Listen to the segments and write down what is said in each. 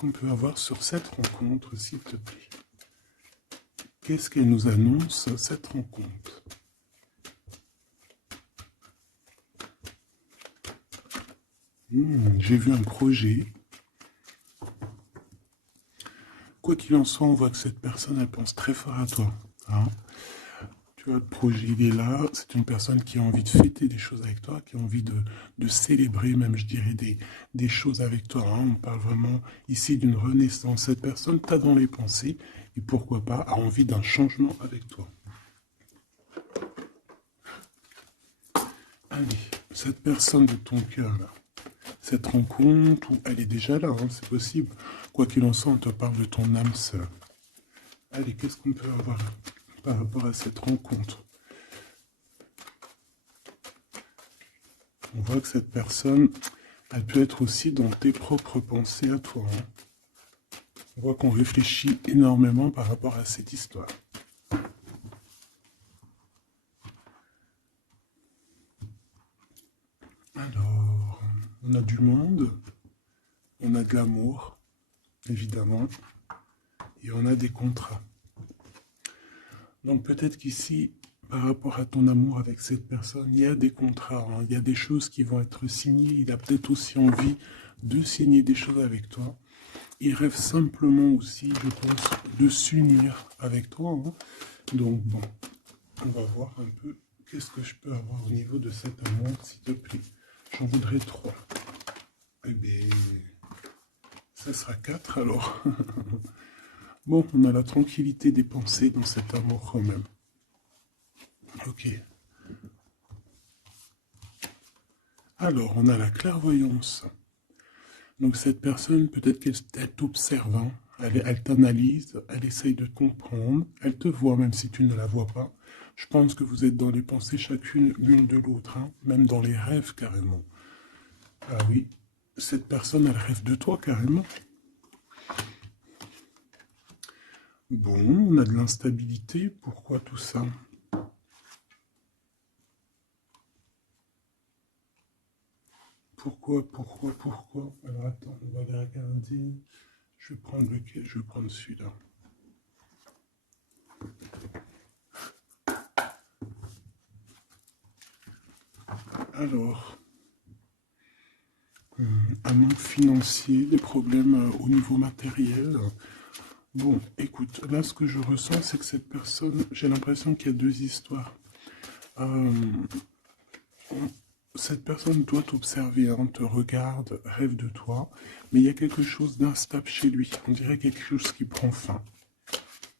qu'on peut avoir sur cette rencontre, s'il te plaît? Qu'est-ce qu'elle nous annonce, cette rencontre? J'ai vu un projet. Quoi qu'il en soit, on voit que cette personne, elle pense très fort à toi. Hein. Tu vois, le projet, il est là. C'est une personne qui a envie de fêter des choses avec toi, qui a envie de célébrer même, je dirais, des choses avec toi. Hein. On parle vraiment ici d'une renaissance. Cette personne t'a dans les pensées et pourquoi pas a envie d'un changement avec toi. Allez, cette personne de ton cœur, là, cette rencontre, où elle est déjà là, hein, c'est possible. Quoi qu'il en soit, on te parle de ton âme sœur. Allez, qu'est-ce qu'on peut avoir par rapport à cette rencontre? On voit que cette personne, elle peut être aussi dans tes propres pensées à toi. Hein. On voit qu'on réfléchit énormément par rapport à cette histoire. Alors, on a du monde, on a de l'amour, évidemment, et on a des contrats. Donc peut-être qu'ici, par rapport à ton amour avec cette personne, il y a des contrats, hein, il y a des choses qui vont être signées, il a peut-être aussi envie de signer des choses avec toi. Il rêve simplement aussi, je pense, de s'unir avec toi. Hein. Donc bon, on va voir un peu qu'est-ce que je peux avoir au niveau de cet amour, s'il te plaît. J'en voudrais 3. Eh bien, ça sera 4 alors. Bon, on a la tranquillité des pensées dans cet amour quand même. Ok. Alors, on a la clairvoyance. Donc cette personne, peut-être qu'elle t'observe, hein. Elle t'analyse, elle essaye de te comprendre, elle te voit même si tu ne la vois pas. Je pense que vous êtes dans les pensées chacune l'une de l'autre, hein, même dans les rêves carrément. Ah oui, cette personne, elle rêve de toi carrément. Bon, on a de l'instabilité, pourquoi tout ça? Pourquoi? Alors attends, on va les regarder. Je vais prendre lequel? Je vais prendre celui-là. Alors, un manque financier, des problèmes au niveau matériel. Bon, écoute, là, ce que je ressens, c'est que cette personne, j'ai l'impression qu'il y a deux histoires. Euh, cette personne doit t'observer, hein, te regarde, rêve de toi, mais il y a quelque chose d'instable chez lui. On dirait quelque chose qui prend fin.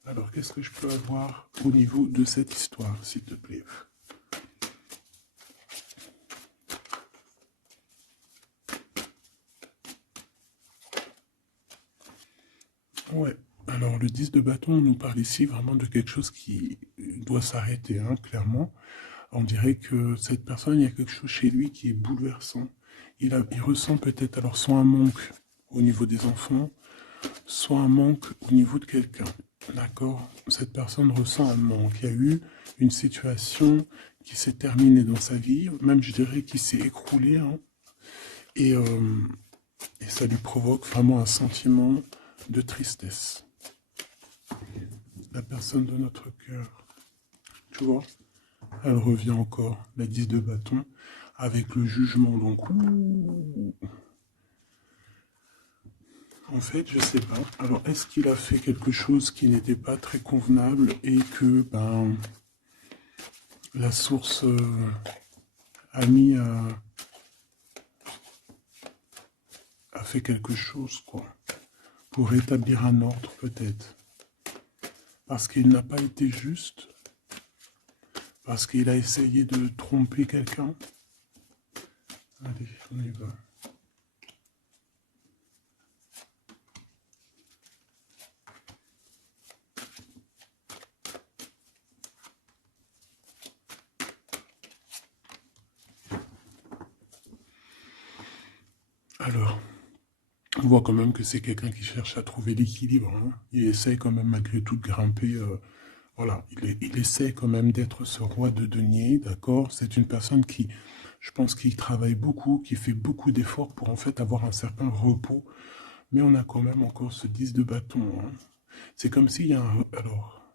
Alors, qu'est-ce que je peux avoir au niveau de cette histoire, s'il te plaît? Ouais. Alors, le 10 de bâton nous parle ici vraiment de quelque chose qui doit s'arrêter, hein, clairement. On dirait que cette personne, il y a quelque chose chez lui qui est bouleversant. Il ressent peut-être alors soit un manque au niveau des enfants, soit un manque au niveau de quelqu'un. D'accord? Cette personne ressent un manque. Il y a eu une situation qui s'est terminée dans sa vie, même je dirais qui s'est écroulée, hein, et, euh, et ça lui provoque vraiment un sentiment de tristesse. La personne de notre cœur, tu vois, elle revient encore, la 10 de bâton, avec le jugement. Donc, en fait, je sais pas. Alors, est-ce qu'il a fait quelque chose qui n'était pas très convenable et que la source a mis a fait quelque chose, quoi, pour rétablir un ordre, peut-être. Parce qu'il n'a pas été juste, parce qu'il a essayé de tromper quelqu'un. Allez, on y va. Alors, on voit quand même que c'est quelqu'un qui cherche à trouver l'équilibre. Hein. Il essaye quand même malgré tout de grimper. Voilà, il essaie quand même d'être ce roi de denier, d'accord? C'est une personne qui, je pense, qui travaille beaucoup, qui fait beaucoup d'efforts pour en fait avoir un certain repos. Mais on a quand même encore ce 10 de bâton. Hein. C'est comme s'il y a un... Alors,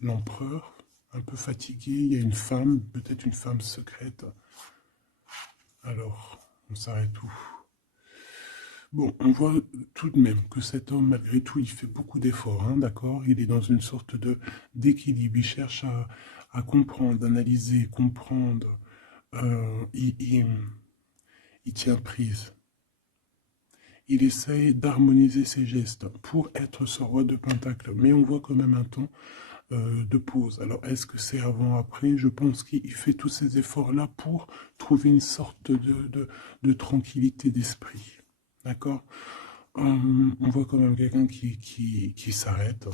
l'empereur, un peu fatigué, il y a une femme, peut-être une femme secrète. Alors, on s'arrête où? Bon, on voit tout de même que cet homme, malgré tout, il fait beaucoup d'efforts, hein, d'accord? Il est dans une sorte d'équilibre, il cherche à comprendre, analyser, comprendre. Il tient prise. Il essaye d'harmoniser ses gestes pour être ce roi de Pentacle. Mais on voit quand même un temps de pause. Alors, est-ce que c'est avant, après? Je pense qu'il fait tous ces efforts-là pour trouver une sorte de tranquillité d'esprit. D'accord? On voit quand même quelqu'un qui s'arrête.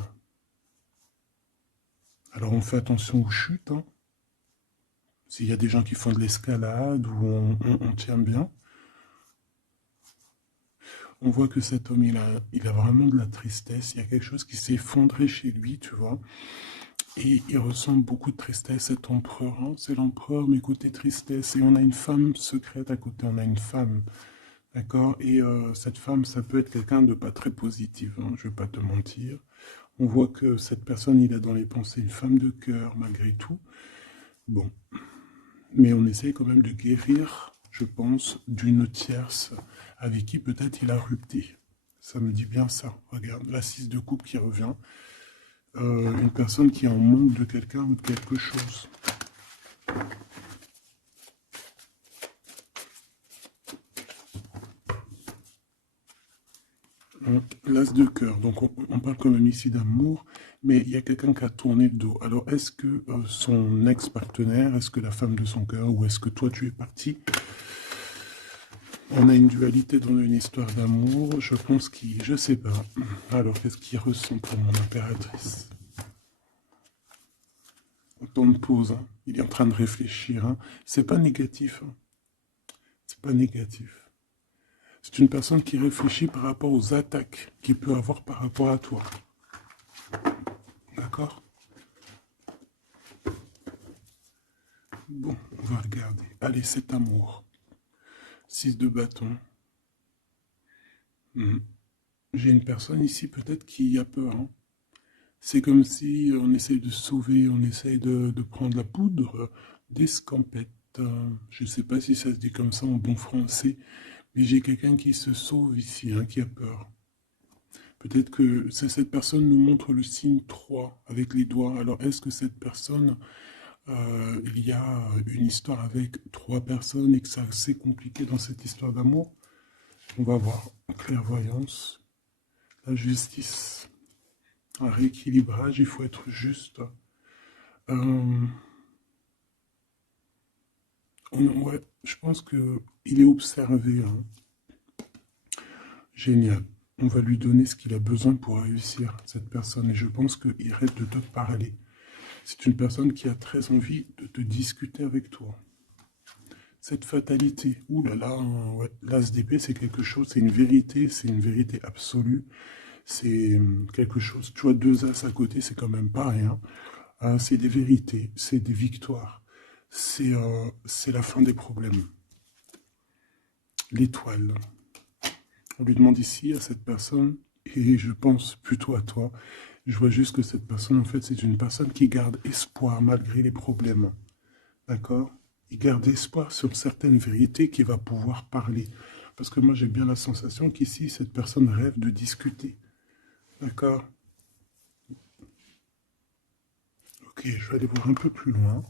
Alors, on fait attention aux chutes. Hein. S'il y a des gens qui font de l'escalade ou on tient bien. On voit que cet homme, il a vraiment de la tristesse. Il y a quelque chose qui s'est effondré chez lui, tu vois. Et il ressent beaucoup de tristesse, cet empereur. Hein. C'est l'empereur, mais côté tristesse. Et on a une femme secrète à côté. On a une femme, d'accord. Et cette femme, ça peut être quelqu'un de pas très positif. Hein, je vais pas te mentir. On voit que cette personne, il a dans les pensées une femme de cœur, malgré tout. Bon. Mais on essaye quand même de guérir, je pense, d'une tierce avec qui peut-être il a rupté. Ça me dit bien ça. Regarde, la 6 de coupe qui revient. Une personne qui est en manque de quelqu'un ou de quelque chose. L'as de cœur, donc on parle quand même ici d'amour, mais il y a quelqu'un qui a tourné le dos. Alors est-ce que son ex-partenaire, est-ce que la femme de son cœur, ou est-ce que toi tu es parti? On a une dualité dans une histoire d'amour, je pense qu'il... Je sais pas. Alors qu'est-ce qu'il ressent pour mon impératrice? Temps de pause, hein. Il est en train de réfléchir. Hein. C'est pas négatif. Hein. C'est pas négatif. C'est une personne qui réfléchit par rapport aux attaques qu'il peut avoir par rapport à toi. D'accord? Bon, on va regarder. Allez, cet amour. 6 de bâton. J'ai une personne ici peut-être qui a peur. Hein. C'est comme si on essaye de sauver, on essaye de prendre la poudre d'escampette. Je ne sais pas si ça se dit comme ça en bon français, mais j'ai quelqu'un qui se sauve ici, hein, qui a peur. Peut-être que cette personne nous montre le signe 3 avec les doigts. Alors, est-ce que cette personne, il y a une histoire avec 3 personnes et que c'est assez compliqué dans cette histoire d'amour? On va voir. Clairvoyance, la justice, un rééquilibrage, il faut être juste. Ouais, je pense qu'il est observé. Hein. Génial. On va lui donner ce qu'il a besoin pour réussir, cette personne. Et je pense qu'il rêve de te parler. C'est une personne qui a très envie de te discuter avec toi. Cette fatalité, ouh là là, ouais, l'as d'épée, c'est quelque chose, c'est une vérité absolue. C'est quelque chose, tu vois, 2 as à côté, c'est quand même pas rien. C'est des vérités, c'est des victoires. C'est la fin des problèmes. L'étoile. On lui demande ici à cette personne, et je pense plutôt à toi, je vois juste que cette personne, en fait, c'est une personne qui garde espoir malgré les problèmes. D'accord? Il garde espoir sur certaines vérités qu'il va pouvoir parler. Parce que moi, j'ai bien la sensation qu'ici, cette personne rêve de discuter. D'accord? Ok, je vais aller voir un peu plus loin.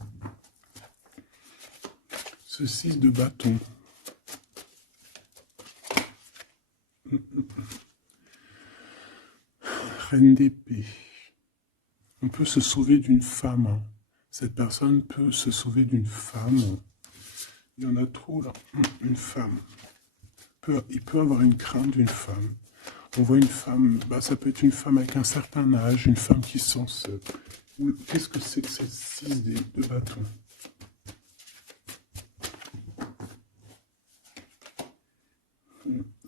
Ce 6 de bâton. Reine d'épée. On peut se sauver d'une femme. Hein. Cette personne peut se sauver d'une femme. Il y en a trop là. Une femme. Il peut avoir une crainte d'une femme. On voit une femme, bah, ça peut être une femme avec un certain âge, une femme qui se sent seule. Qu'est-ce que c'est que cette 6 de bâton?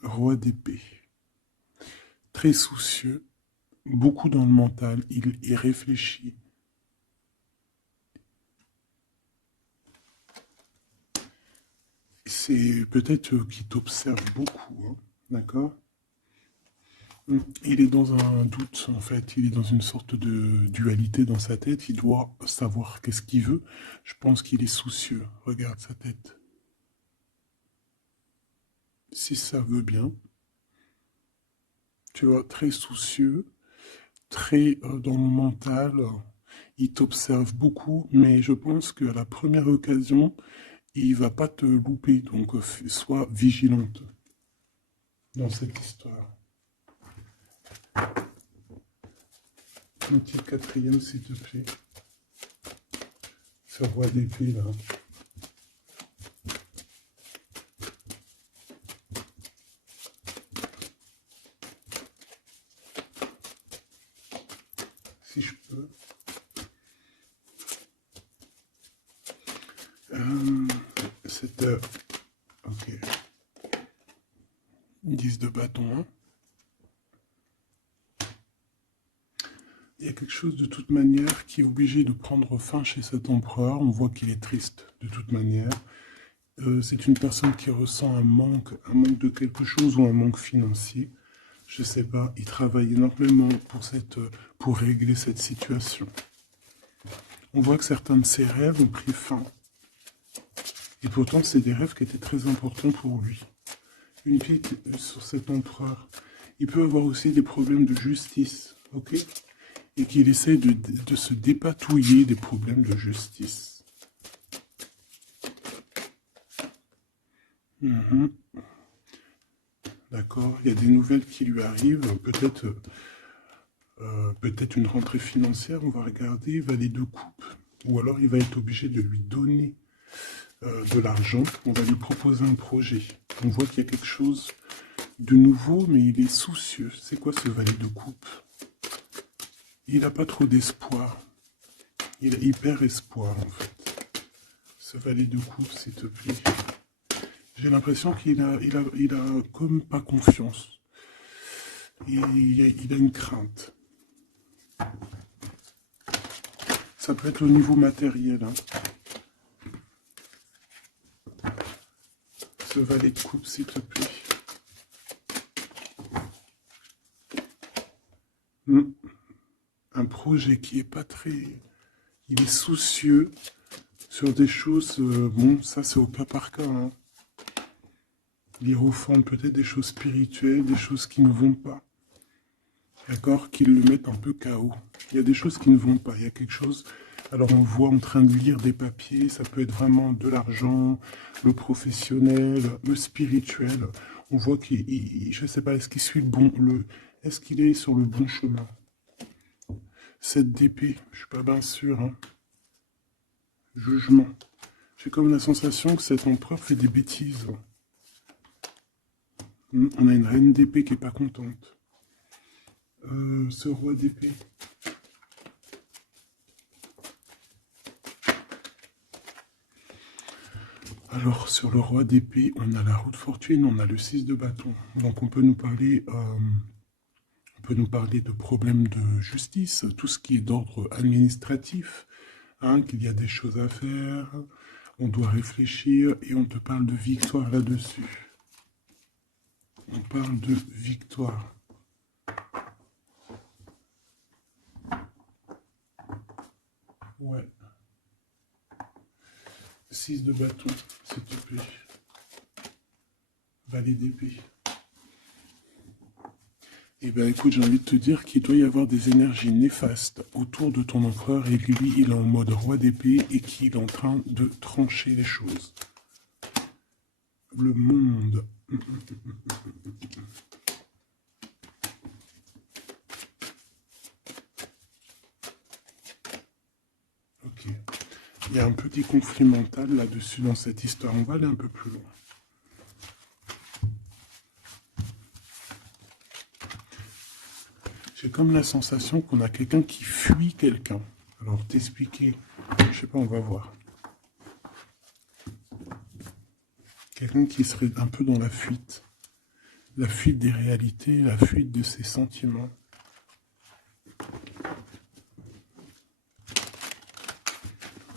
Roi d'épée. Très soucieux, beaucoup dans le mental, il réfléchit. C'est peut-être qu'il t'observe beaucoup, hein, d'accord? Il est dans un doute, en fait. Il est dans une sorte de dualité dans sa tête. Il doit savoir qu'est-ce qu'il veut. Je pense qu'il est soucieux. Regarde sa tête. Si ça veut bien, tu vois, très soucieux, très dans le mental. Il t'observe beaucoup, mais je pense qu'à la première occasion, il va pas te louper. Donc, sois vigilante dans cette histoire. Un petit quatrième, s'il te plaît. Ce roi d'épée, là. Si je peux. C'est... ok. 10 de bâton, hein. Il y a quelque chose de toute manière qui est obligé de prendre fin chez cet empereur. On voit qu'il est triste de toute manière. C'est une personne qui ressent un manque de quelque chose ou un manque financier. Je sais pas, il travaille énormément pour régler cette situation. On voit que certains de ses rêves ont pris fin. Et pourtant, c'est des rêves qui étaient très importants pour lui. Une pique sur cet empereur. Il peut avoir aussi des problèmes de justice, ok? Et qu'il essaie de se dépatouiller des problèmes de justice. D'accord, il y a des nouvelles qui lui arrivent, peut-être une rentrée financière, on va regarder, valet de coupe, ou alors il va être obligé de lui donner de l'argent, on va lui proposer un projet. On voit qu'il y a quelque chose de nouveau, mais il est soucieux. C'est quoi ce valet de coupe? Il n'a pas trop d'espoir. Il a hyper espoir, en fait. Ce valet de coupe, s'il te plaît. J'ai l'impression qu'il a comme pas confiance. Il a une crainte. Ça peut être au niveau matériel. Hein. Ce valet de coupe, s'il te plaît. Un projet qui est pas très... Il est soucieux sur des choses... bon, ça c'est au cas par cas. Hein. L'hiérophante, peut-être des choses spirituelles, des choses qui ne vont pas. D'accord? Qui le mettent un peu KO. Il y a des choses qui ne vont pas. Il y a quelque chose... Alors on le voit en train de lire des papiers, ça peut être vraiment de l'argent, le professionnel, le spirituel. On voit qu'il, je ne sais pas, est-ce qu'il suit est-ce qu'il est sur le bon chemin? Cette d'épée, je suis pas bien sûr. Hein. Jugement. J'ai comme la sensation que cet empereur fait des bêtises. On a une reine d'épée qui est pas contente. Ce roi d'épée. Alors, sur le roi d'épée, on a la roue de fortune, on a le 6 de bâton. Donc, on peut nous parler de problèmes de justice, tout ce qui est d'ordre administratif, hein, qu'il y a des choses à faire, on doit réfléchir et on te parle de victoire là-dessus. On parle de victoire. Ouais. 6 de bâton, s'il te plaît. Valet d'épée. Eh bien écoute, j'ai envie de te dire qu'il doit y avoir des énergies néfastes autour de ton empereur et lui, il est en mode roi d'épée et qu'il est en train de trancher les choses. Le monde. Ok. Il y a un petit conflit mental là-dessus dans cette histoire. On va aller un peu plus loin. J'ai comme la sensation qu'on a quelqu'un qui fuit quelqu'un. Alors t'expliquer, je sais pas, on va voir. Quelqu'un qui serait un peu dans la fuite des réalités, la fuite de ses sentiments.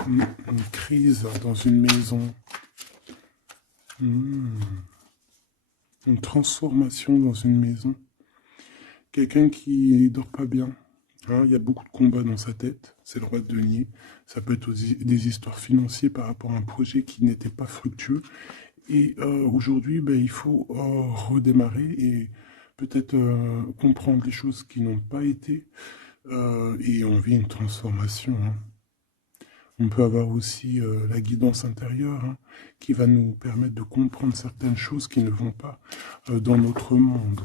Une crise dans une maison. Une transformation dans une maison. quelqu'un qui dort pas bien. Hein, il y a beaucoup de combats dans sa tête. C'est le roi de denier. Ça peut être aussi des histoires financières par rapport à un projet qui n'était pas fructueux. Et aujourd'hui, ben, il faut redémarrer et peut-être comprendre les choses qui n'ont pas été. Et on vit une transformation. Hein. On peut avoir aussi la guidance intérieure hein, qui va nous permettre de comprendre certaines choses qui ne vont pas dans notre monde.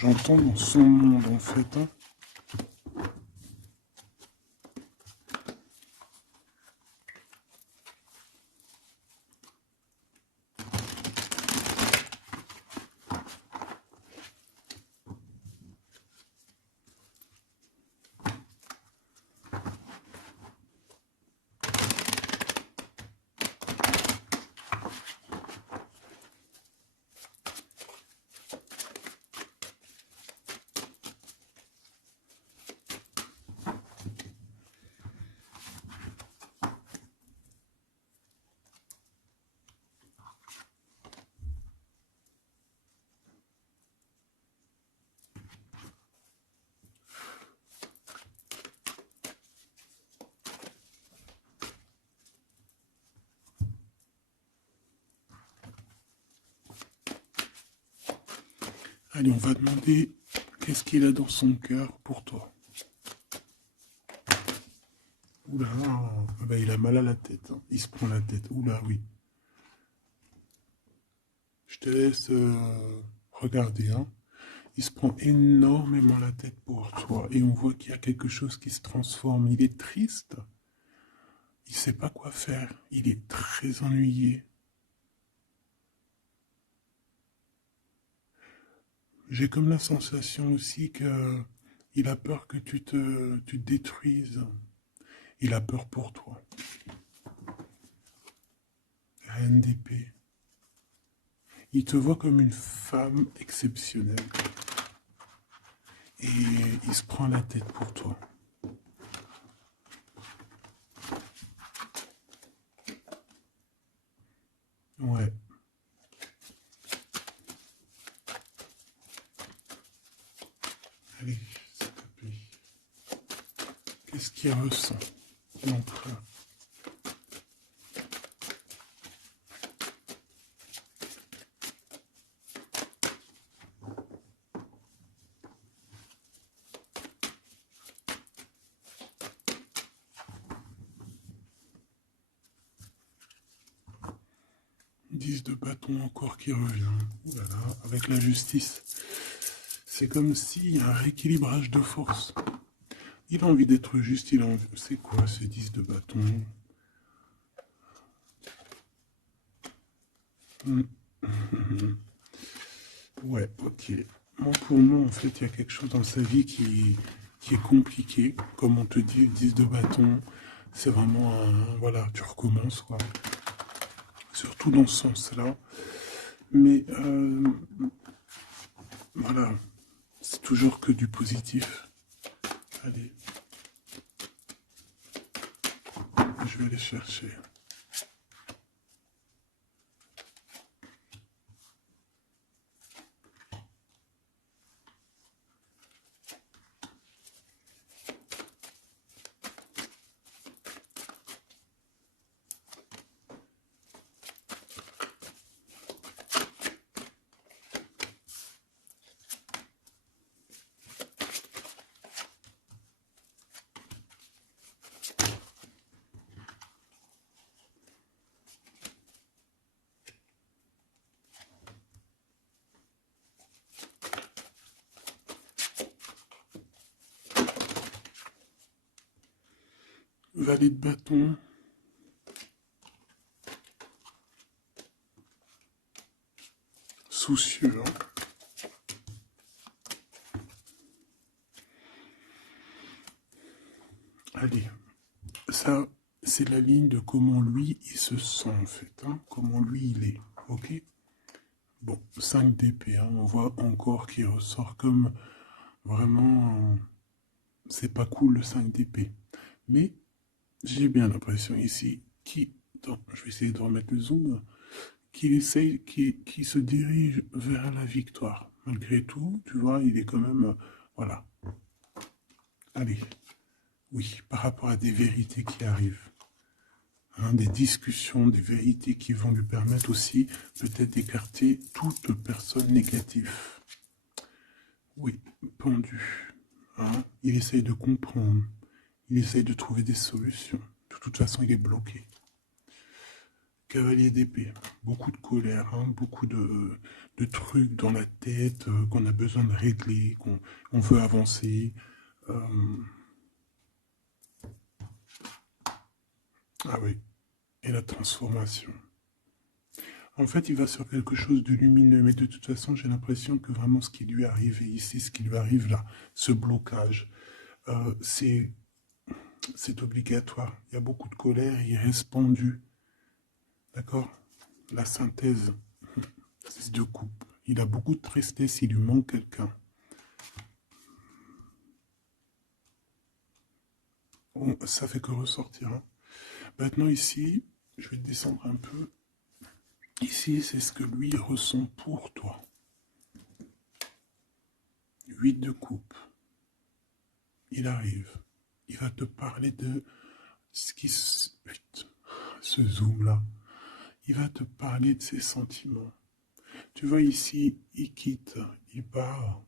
J'entends dans son monde en fait. Hein. Allez, on va demander qu'est-ce qu'il a dans son cœur pour toi. Oula, ah bah, il a mal à la tête. Hein. Il se prend la tête. Oula, oui. Je te laisse regarder. Hein. Il se prend énormément la tête pour toi. Et on voit qu'il y a quelque chose qui se transforme. Il est triste. Il ne sait pas quoi faire. Il est très ennuyé. J'ai comme la sensation aussi que il a peur que tu te détruises. Il a peur pour toi. Reine d'épée. Il te voit comme une femme exceptionnelle. Et il se prend la tête pour toi. Ouais. Allez, s'il te plaît. Qu'est-ce qu'il ressent, l'empereur? Dix de bâton encore qui revient. Voilà, avec la justice. C'est comme s'il y a un rééquilibrage de force. Il a envie d'être juste, il a envie... C'est quoi ces 10 de bâton? Ouais, ok. Moi, pour moi, en fait, il y a quelque chose dans sa vie qui est compliqué. Comme on te dit, 10 de bâton, c'est vraiment un... Voilà, tu recommences, quoi. Surtout dans ce sens-là. Mais, voilà, c'est toujours que du positif. Allez, je vais aller chercher. Valet de bâton. Soucieux. Hein. Allez, ça, c'est la ligne de comment lui, il se sent en fait. Hein, comment lui, il est. Ok. Bon, 5 d'épée. Hein, on voit encore qu'il ressort comme vraiment... c'est pas cool le 5 d'épée. Mais j'ai bien l'impression ici je vais essayer de remettre le zoom, qui se dirige vers la victoire. Malgré tout, tu vois, il est quand même, voilà. Allez, oui, par rapport à des vérités qui arrivent. Hein, des discussions, des vérités qui vont lui permettre aussi peut-être d'écarter toute personne négative. Oui, pendu. Hein, il essaye de comprendre. Il essaye de trouver des solutions. De toute façon, il est bloqué. Cavalier d'épée. Beaucoup de colère, hein, beaucoup de trucs dans la tête qu'on a besoin de régler, qu'on veut avancer. Ah oui. Et la transformation. En fait, il va sur quelque chose de lumineux, mais de toute façon, j'ai l'impression que vraiment ce qui lui arrive ici, ce qui lui arrive là, ce blocage, c'est obligatoire. Il y a beaucoup de colère, il reste pendu. D'accord? La synthèse, c'est de coupe. Il a beaucoup de tristesse, il lui manque quelqu'un. Ça fait que ressortir. Hein. Maintenant ici, je vais descendre un peu. Ici, c'est ce que lui ressent pour toi. 8 de coupe. Il arrive. Il va te parler de ce qui se zoom là. Il va te parler de ses sentiments. Tu vois ici, il quitte, il part.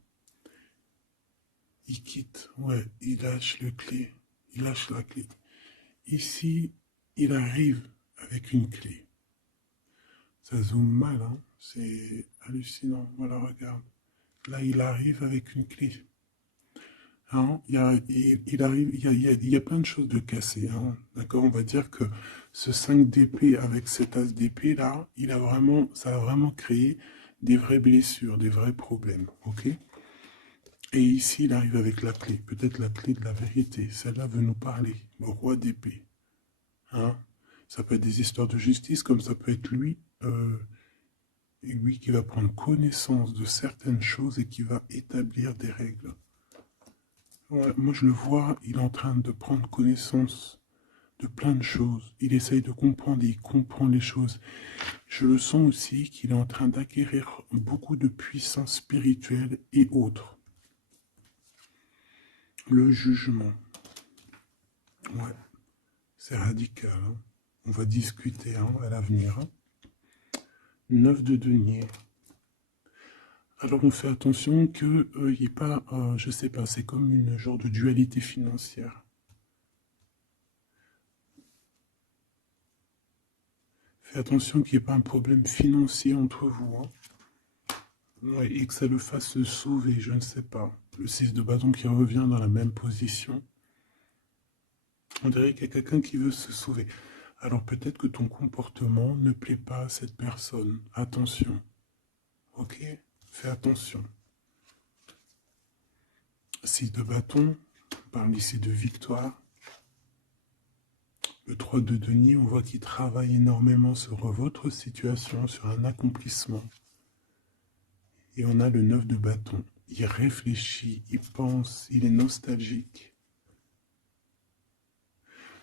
Il quitte, ouais, il lâche le clé. Il lâche la clé. Ici, il arrive avec une clé. Ça zoome mal, hein. C'est hallucinant. Voilà, regarde. Là, il arrive avec une clé. Hein, il arrive, il y a plein de choses de cassées. Hein, d'accord, on va dire que ce 5 d'épée avec cet as d'épée là, ça a vraiment créé des vraies blessures, des vrais problèmes. Ok. Et ici, il arrive avec la clé, peut-être la clé de la vérité. Celle-là veut nous parler, le roi d'épée. Hein, ça peut être des histoires de justice, comme ça peut être lui qui va prendre connaissance de certaines choses et qui va établir des règles. Ouais, moi, je le vois, il est en train de prendre connaissance de plein de choses. Il essaye de comprendre et il comprend les choses. Je le sens aussi qu'il est en train d'acquérir beaucoup de puissance spirituelle et autres. Le jugement. Ouais, c'est radical. Hein. On va discuter hein, à l'avenir. Hein. 9 de denier. Alors on fait attention qu'il n'y ait pas, je sais pas, c'est comme une genre de dualité financière. Fais attention qu'il n'y ait pas un problème financier entre vous. Hein. Ouais, et que ça le fasse se sauver, je ne sais pas. Le 6 de bâton qui revient dans la même position. On dirait qu'il y a quelqu'un qui veut se sauver. Alors peut-être que ton comportement ne plaît pas à cette personne. Attention. Ok? Fais attention. 6 de bâton, on parle ici de victoire. Le 3 de denier, on voit qu'il travaille énormément sur votre situation, sur un accomplissement. Et on a le 9 de bâton. Il réfléchit, il pense, il est nostalgique.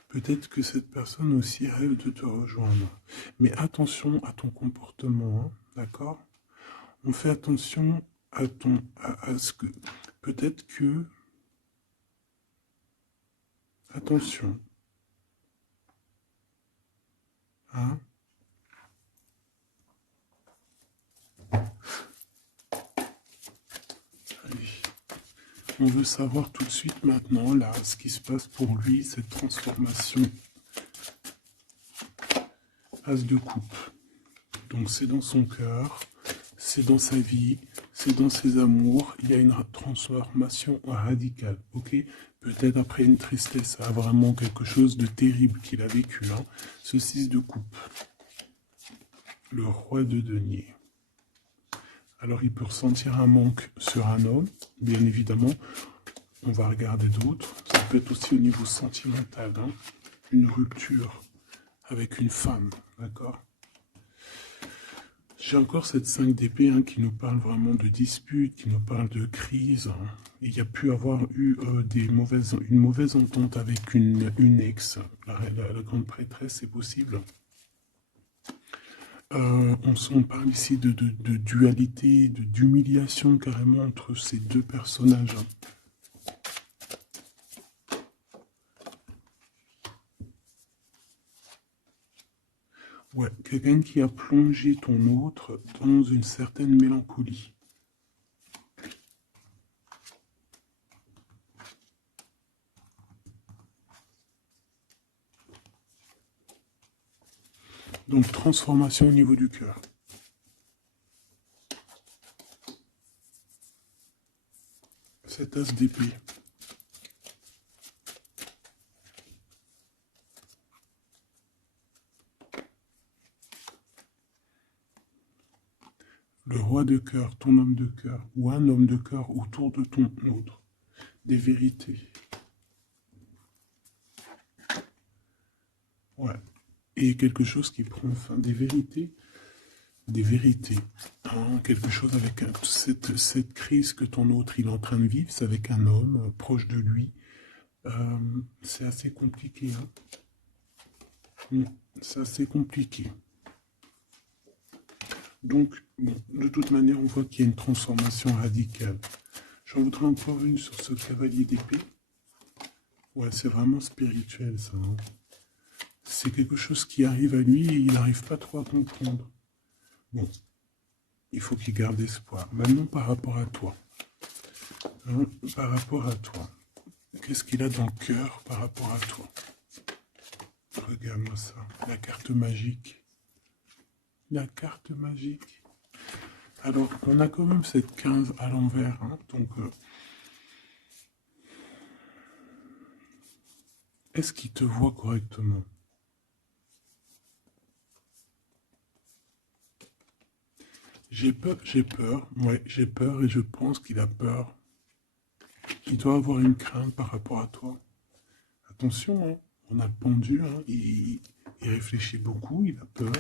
Peut-être que cette personne aussi rêve de te rejoindre. Mais attention à ton comportement, hein, d'accord? On fait attention à ce que... Peut-être que... Attention. Hein? Allez. On veut savoir tout de suite maintenant, là, ce qui se passe pour lui, cette transformation. As de coupe. Donc c'est dans son cœur, c'est dans sa vie, c'est dans ses amours. Il y a une transformation radicale, ok? Peut-être après une tristesse, vraiment quelque chose de terrible qu'il a vécu. Hein. Ce 6 de coupe. Le roi de denier. Alors il peut ressentir un manque sur un homme, bien évidemment. On va regarder d'autres. Ça peut être aussi au niveau sentimental, hein, une rupture avec une femme, d'accord? J'ai encore cette 5 d'épée hein, qui nous parle vraiment de dispute, qui nous parle de crise. Hein. il y a pu avoir eu une mauvaise entente avec une ex, la grande prêtresse, c'est possible. On parle ici de dualité, d'humiliation carrément entre ces deux personnages. Ouais, quelqu'un qui a plongé ton autre dans une certaine mélancolie. Donc, transformation au niveau du cœur. Cet as d'épée. Le roi de cœur, ton homme de cœur, ou un homme de cœur autour de ton autre. Des vérités. Ouais. Et quelque chose qui prend fin. Des vérités. Des vérités. Hein, quelque chose avec cette crise que ton autre il est en train de vivre, c'est avec un homme proche de lui. C'est assez compliqué. Hein. C'est assez compliqué. Donc, bon, de toute manière, on voit qu'il y a une transformation radicale. J'en voudrais encore une sur ce cavalier d'épée. Ouais, c'est vraiment spirituel, ça. Hein. C'est quelque chose qui arrive à lui et il n'arrive pas trop à comprendre. Bon, il faut qu'il garde espoir. Maintenant, par rapport à toi. Hein, par rapport à toi. Qu'est-ce qu'il a dans le cœur par rapport à toi? Regarde-moi ça. La carte magique. La carte magique. Alors, on a quand même cette 15 à l'envers. Hein, donc, est-ce qu'il te voit correctement? J'ai peur, ouais, j'ai peur et je pense qu'il a peur. Il doit avoir une crainte par rapport à toi. Attention, hein, on a le pendu, hein, il réfléchit beaucoup, il a peur.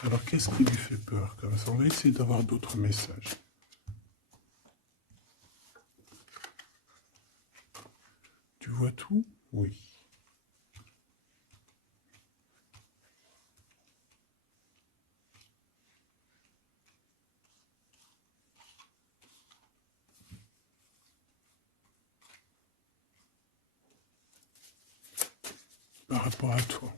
Alors qu'est-ce qui lui fait peur comme ça? On va essayer d'avoir d'autres messages. Tu vois tout? Oui. Par rapport à toi.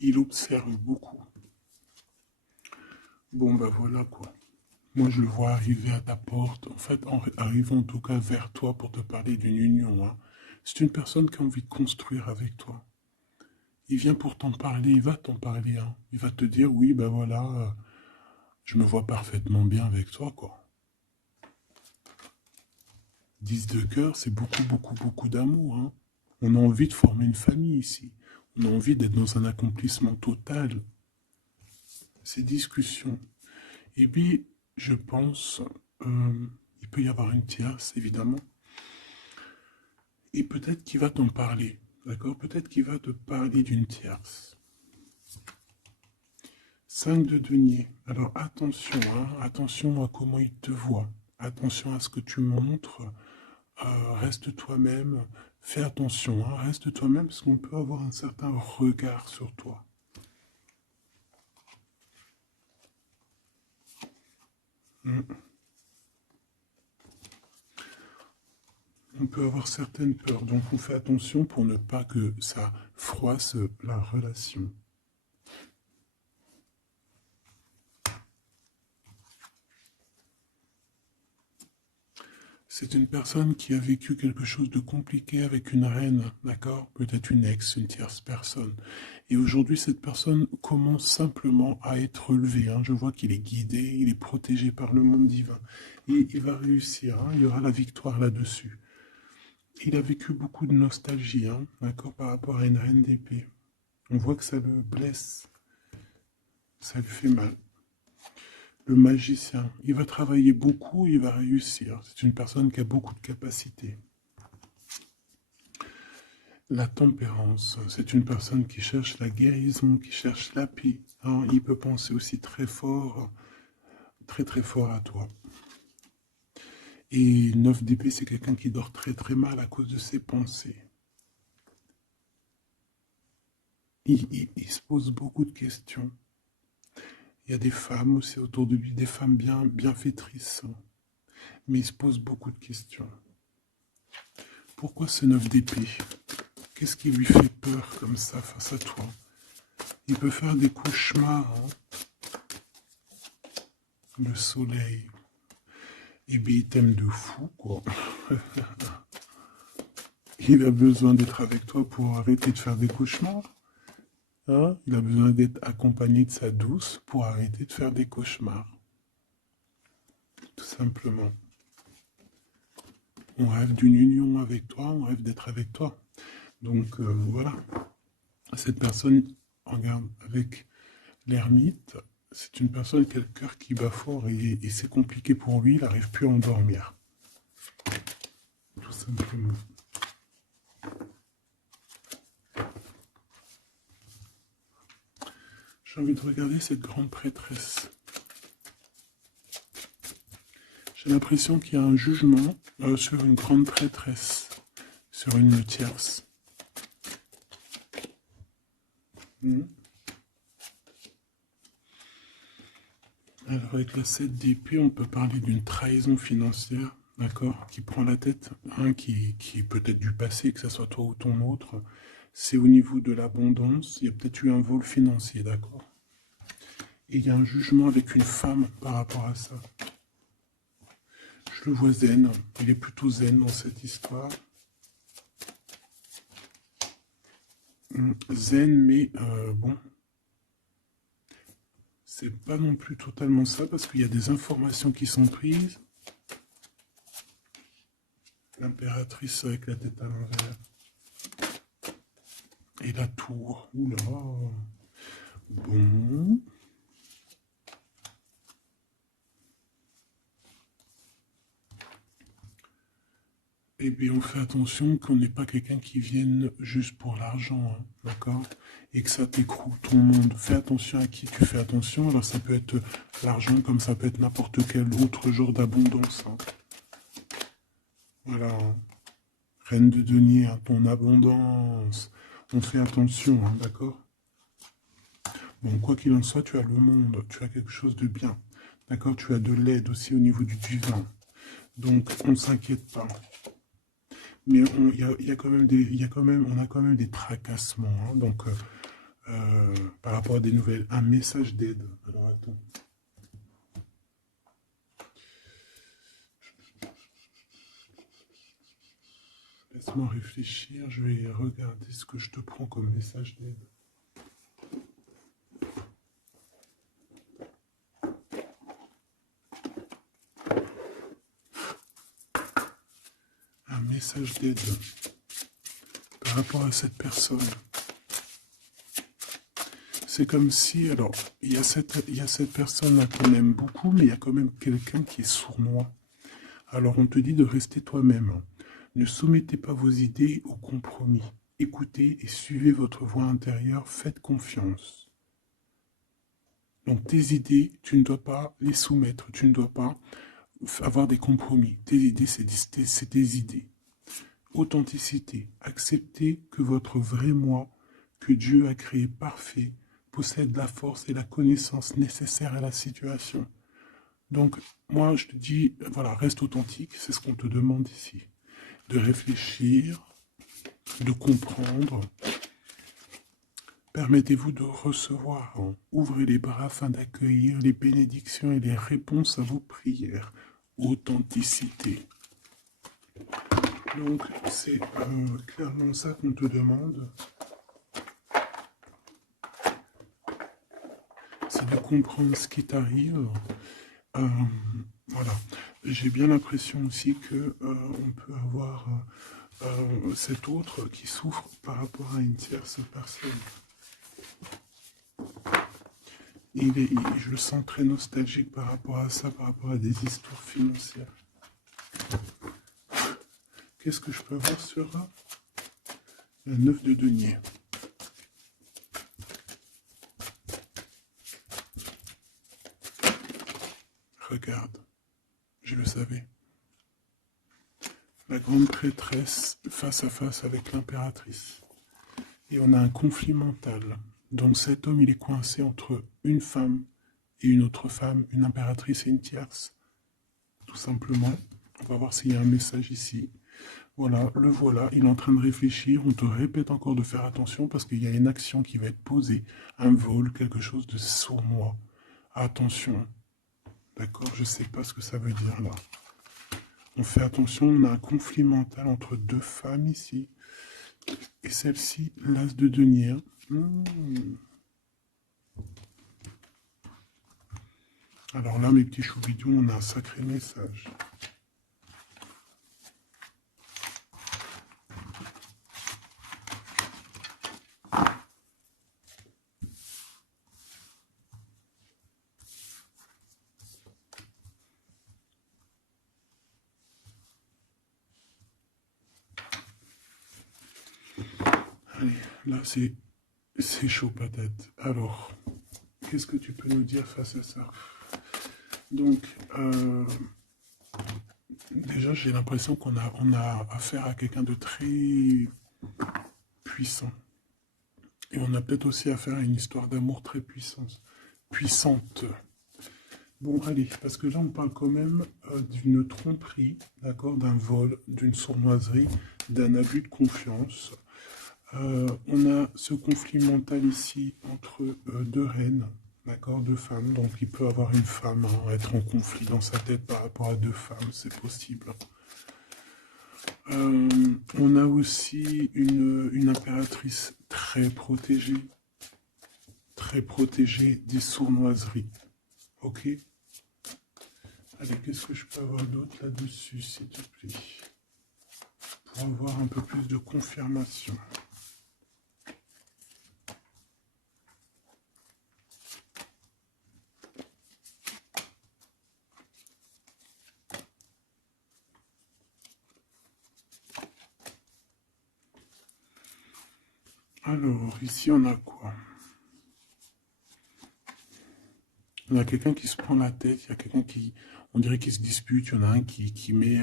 Il observe beaucoup. Bon, bah voilà quoi. Moi, je le vois arriver à ta porte, en fait, arrivant en tout cas vers toi pour te parler d'une union. Hein. C'est une personne qui a envie de construire avec toi. Il vient pour t'en parler, il va t'en parler. Hein. Il va te dire, oui, ben voilà, je me vois parfaitement bien avec toi, quoi. 10 de cœur, c'est beaucoup, beaucoup, beaucoup d'amour. Hein. On a envie de former une famille ici. On a envie d'être dans un accomplissement total. Ces discussions. Et puis, je pense, il peut y avoir une tierce, évidemment. Et peut-être qu'il va t'en parler. D'accord? Peut-être qu'il va te parler d'une tierce. 5 de denier. Alors attention, hein, attention à comment il te voit. Attention à ce que tu montres. Reste toi-même. Fais attention, hein, reste toi-même parce qu'on peut avoir un certain regard sur toi. On peut avoir certaines peurs, donc on fait attention pour ne pas que ça froisse la relation. C'est une personne qui a vécu quelque chose de compliqué avec une reine, d'accord? Peut-être une ex, une tierce personne. Et aujourd'hui, cette personne commence simplement à être relevée. Hein. Je vois qu'il est guidé, il est protégé par le monde divin. Et il va réussir, hein. Il y aura la victoire là-dessus. Il a vécu beaucoup de nostalgie, hein, d'accord, par rapport à une reine d'épée. On voit que ça le blesse, ça lui fait mal. Le magicien, il va travailler beaucoup, il va réussir. C'est une personne qui a beaucoup de capacités. La tempérance, c'est une personne qui cherche la guérison, qui cherche la paix. Hein, il peut penser aussi très fort, très très fort à toi. Et 9 d'épée, c'est quelqu'un qui dort très très mal à cause de ses pensées. Il se pose beaucoup de questions. Il y a des femmes aussi autour de lui, des femmes bienfaitrices. Mais il se pose beaucoup de questions. Pourquoi ce 9 d'épée? Qu'est-ce qui lui fait peur comme ça face à toi? Il peut faire des cauchemars. Hein. Le soleil. Eh bien, il t'aime de fou, quoi. Il a besoin d'être avec toi pour arrêter de faire des cauchemars. Hein? Il a besoin d'être accompagné de sa douce pour arrêter de faire des cauchemars. Tout simplement. On rêve d'une union avec toi, on rêve d'être avec toi. Donc voilà. Cette personne, regarde, avec l'ermite, c'est une personne qui a le cœur qui bat fort et c'est compliqué pour lui, il n'arrive plus à endormir. Tout simplement. J'ai envie de regarder cette grande prêtresse. J'ai l'impression qu'il y a un jugement sur une grande prêtresse, sur une tierce. Alors avec la 7 d'épée, on peut parler d'une trahison financière, d'accord, qui prend la tête, hein, qui est peut-être du passé, que ce soit toi ou ton autre. C'est au niveau de l'abondance, il y a peut-être eu un vol financier, d'accord. Et il y a un jugement avec une femme par rapport à ça. Je le vois zen, il est plutôt zen dans cette histoire. Zen, mais bon, c'est pas non plus totalement ça, parce qu'il y a des informations qui sont prises. L'impératrice avec la tête à l'envers. Et la tour, oula. Bon. Eh bien, on fait attention qu'on n'ait pas quelqu'un qui vienne juste pour l'argent, hein, d'accord? Et que ça t'écroule ton monde. Fais attention à qui tu fais attention. Alors, ça peut être l'argent, comme ça peut être n'importe quel autre genre d'abondance. Hein. Voilà. Hein. Reine de denier, hein, ton abondance. On fait attention, hein, d'accord? Bon, quoi qu'il en soit, tu as le monde. Tu as quelque chose de bien. D'accord? Tu as de l'aide aussi au niveau du divin. Donc, on ne s'inquiète pas. Mais on a quand même des tracassements. Hein, donc, par rapport à des nouvelles, un message d'aide. Alors, attends. Laisse-moi réfléchir. Je vais regarder ce que je te prends comme message d'aide. Un message d'aide par rapport à cette personne. C'est comme si, alors, il y a cette personne-là qu'on aime beaucoup, mais il y a quand même quelqu'un qui est sournois. Alors, on te dit de rester toi-même. Ne soumettez pas vos idées au compromis. Écoutez et suivez votre voix intérieure, faites confiance. Donc, tes idées, tu ne dois pas les soumettre, tu ne dois pas avoir des compromis. Tes idées, c'est tes idées. Authenticité. Acceptez que votre vrai moi, que Dieu a créé parfait, possède la force et la connaissance nécessaires à la situation. Donc, moi, je te dis, voilà, reste authentique, c'est ce qu'on te demande ici. De réfléchir, de comprendre. Permettez-vous de recevoir. Hein. Ouvrez les bras afin d'accueillir les bénédictions et les réponses à vos prières. Authenticité. Donc, c'est clairement ça qu'on te demande. C'est de comprendre ce qui t'arrive. Voilà. J'ai bien l'impression aussi que on peut avoir cet autre qui souffre par rapport à une tierce personne. je le sens très nostalgique par rapport à ça, par rapport à des histoires financières. Qu'est-ce que je peux avoir sur la 9 de denier? Regarde, je le savais. La grande prêtresse face à face avec l'impératrice. Et on a un conflit mental. Donc cet homme, il est coincé entre une femme et une autre femme, une impératrice et une tierce. Tout simplement. On va voir s'il y a un message ici. Voilà, le voilà, il est en train de réfléchir. On te répète encore de faire attention parce qu'il y a une action qui va être posée. Un vol, quelque chose de sournois. Attention. D'accord, je ne sais pas ce que ça veut dire là. On fait attention, on a un conflit mental entre deux femmes ici. Et celle-ci, l'as de denier. Alors là, mes petits choubidous, on a un sacré message. Allez, là, c'est chaud patate. Alors, qu'est-ce que tu peux nous dire face à ça? Donc, déjà, j'ai l'impression qu'on a affaire à quelqu'un de très puissant. Et on a peut-être aussi affaire à une histoire d'amour très puissante. Bon, allez, parce que là, on parle quand même d'une tromperie, d'accord, d'un vol, d'une sournoiserie, d'un abus de confiance. On a ce conflit mental ici entre deux reines, d'accord, deux femmes. Donc, il peut avoir une femme, être en conflit dans sa tête par rapport à deux femmes, c'est possible. On a aussi une impératrice très protégée des sournoiseries. Ok? Allez, qu'est-ce que je peux avoir d'autre là-dessus, s'il te plaît? Pour avoir un peu plus de confirmation. Alors, ici, on a quoi? Il y a quelqu'un qui se prend la tête, il y a quelqu'un qui, on dirait qu'il se dispute, il y en a un qui met,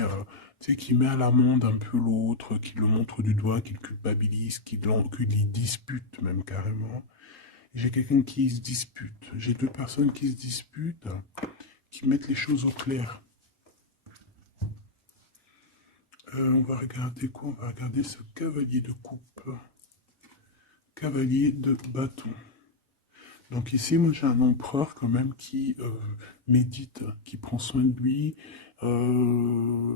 qui met à l'amende un peu l'autre, qui le montre du doigt, qui le culpabilise, qui le dispute même carrément. J'ai quelqu'un qui se dispute, j'ai deux personnes qui se disputent, qui mettent les choses au clair. On va regarder quoi? On va regarder ce cavalier de coupe. Cavalier de bâton. Donc ici, moi j'ai un empereur quand même qui médite, qui prend soin de lui,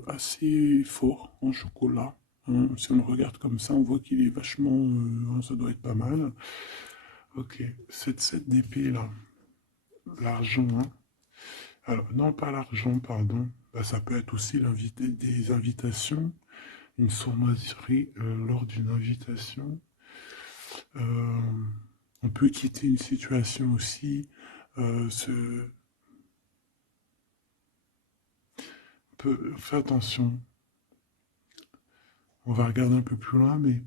assez fort en chocolat. Hein. Si on le regarde comme ça, on voit qu'il est vachement... ça doit être pas mal. Ok, cette 7 d'épée là, l'argent. Hein. Alors, non, pas l'argent, pardon. Bah, ça peut être aussi des invitations, une sournoiserie lors d'une invitation. On peut quitter une situation aussi. Faire attention. On va regarder un peu plus loin, mais...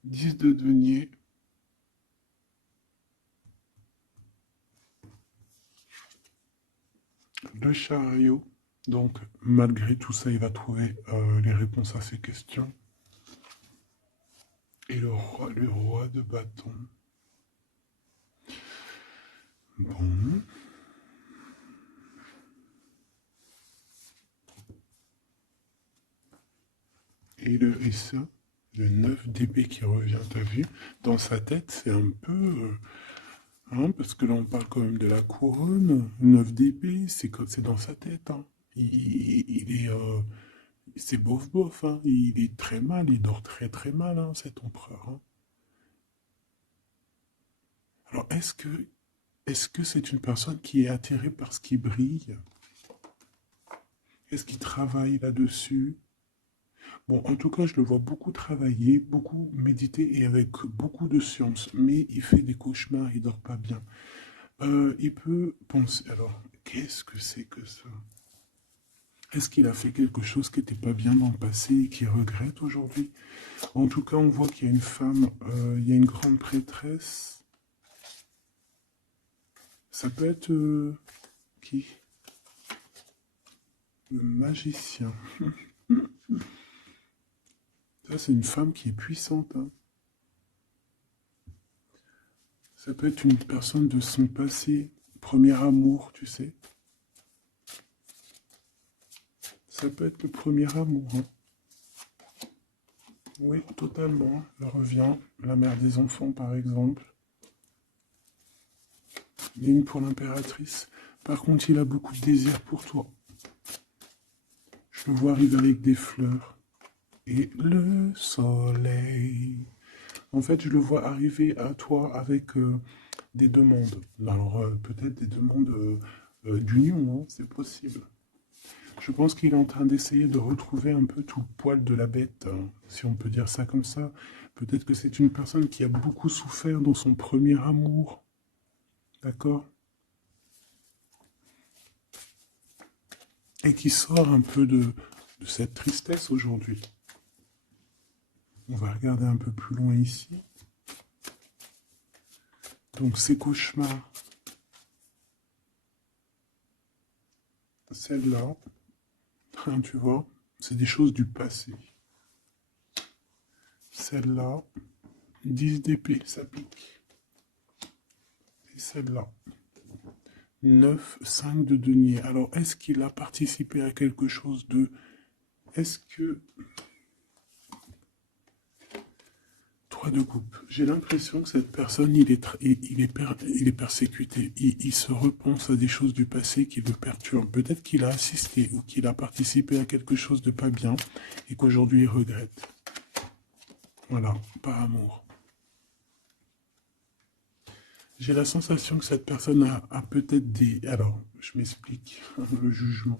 « 10 de denier. Le chariot. Donc, malgré tout ça, il va trouver les réponses à ses questions. Et le roi de bâton. Bon. Et ça, le 9 d'épée qui revient, t'as vu? Dans sa tête, c'est un peu... hein, parce que là, on parle quand même de la couronne. 9 d'épée, c'est dans sa tête. Hein. Il est... c'est bof bof, hein. Il est très mal, il dort très très mal, hein, cet empereur. Hein. Alors, est-ce que c'est une personne qui est attirée par ce qui brille? Est-ce qu'il travaille là-dessus? Bon, en tout cas, je le vois beaucoup travailler, beaucoup méditer et avec beaucoup de science. Mais il fait des cauchemars, il dort pas bien. Il peut penser. Alors, qu'est-ce que c'est que ça? Est-ce qu'il a fait quelque chose qui n'était pas bien dans le passé et qu'il regrette aujourd'hui? En tout cas, on voit qu'il y a une femme, il y a une grande prêtresse. Ça peut être qui? Le magicien. Ça, c'est une femme qui est puissante, hein. Ça peut être une personne de son passé, premier amour, tu sais. Ça peut être le premier amour, hein. Oui, totalement. Elle revient. La mère des enfants, par exemple. Ligne pour l'impératrice. Par contre, il a beaucoup de désir pour toi. Je le vois arriver avec des fleurs. Et le soleil. En fait, je le vois arriver à toi avec des demandes. Alors, peut-être des demandes d'union, hein, c'est possible. Je pense qu'il est en train d'essayer de retrouver un peu tout le poil de la bête, hein, si on peut dire ça comme ça. Peut-être que c'est une personne qui a beaucoup souffert dans son premier amour. D'accord? Et qui sort un peu de cette tristesse aujourd'hui. On va regarder un peu plus loin ici. Donc ces cauchemars, celle-là, hein, tu vois, c'est des choses du passé. Celle-là, 10 d'épée, ça pique. Et celle-là, 9, 5 de denier. Alors, est-ce qu'il a participé à quelque chose de... Est-ce que... 3 de coupe. J'ai l'impression que cette personne, il est persécuté. Il se repense à des choses du passé qui le perturbent. Peut-être qu'il a assisté ou qu'il a participé à quelque chose de pas bien et qu'aujourd'hui il regrette. Voilà, par amour. J'ai la sensation que cette personne a peut-être des... Alors, je m'explique, le jugement.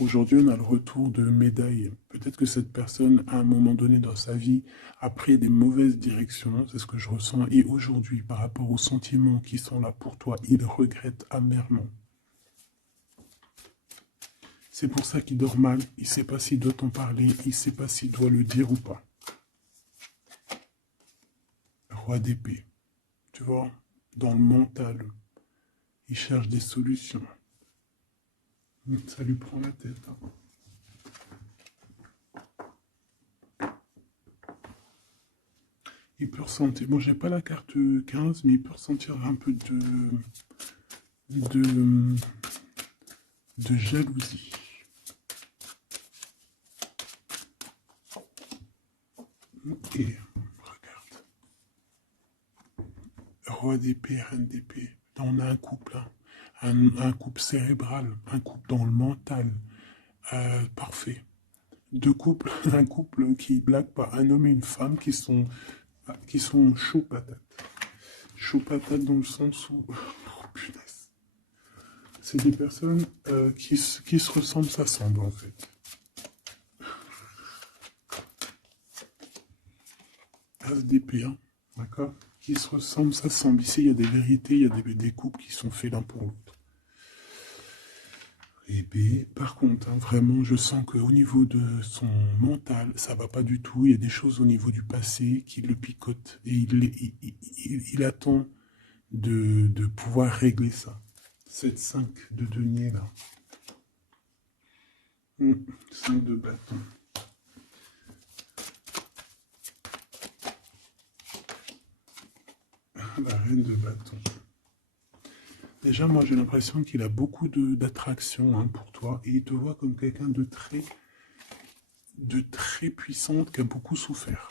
Aujourd'hui, on a le retour de médaille. Peut-être que cette personne, à un moment donné dans sa vie, a pris des mauvaises directions, c'est ce que je ressens, et aujourd'hui, par rapport aux sentiments qui sont là pour toi, il regrette amèrement. C'est pour ça qu'il dort mal, il ne sait pas s'il doit t'en parler, il ne sait pas s'il doit le dire ou pas. Roi d'épée, tu vois, dans le mental, il cherche des solutions. Ça lui prend la tête, hein. Il peut ressentir, bon j'ai pas la carte 15, mais il peut ressentir un peu de, de jalousie. Et regarde, roi d'épée, reine d'épée, on a un couple, hein. Un couple cérébral, un couple dans le mental, parfait. Deux couples, un couple qui blague pas, un homme et une femme qui sont chauds patates. Chaud patate dans le sens où... Oh, punaise. C'est des personnes qui se ressemblent, s'assemblent en fait. As d'épée, hein, d'accord? Qui se ressemblent, s'assemblent. Ici, il y a des vérités, il y a des couples qui sont faits l'un pour l'autre. Et B, par contre, hein, vraiment, je sens qu'au niveau de son mental, ça va pas du tout. Il y a des choses au niveau du passé qui le picotent. Et il attend de pouvoir régler ça. Cette 5 de denier là. 5 de bâton. La reine de bâton. Déjà, moi, j'ai l'impression qu'il a beaucoup d'attraction, hein, pour toi. Et il te voit comme quelqu'un de très puissante qui a beaucoup souffert.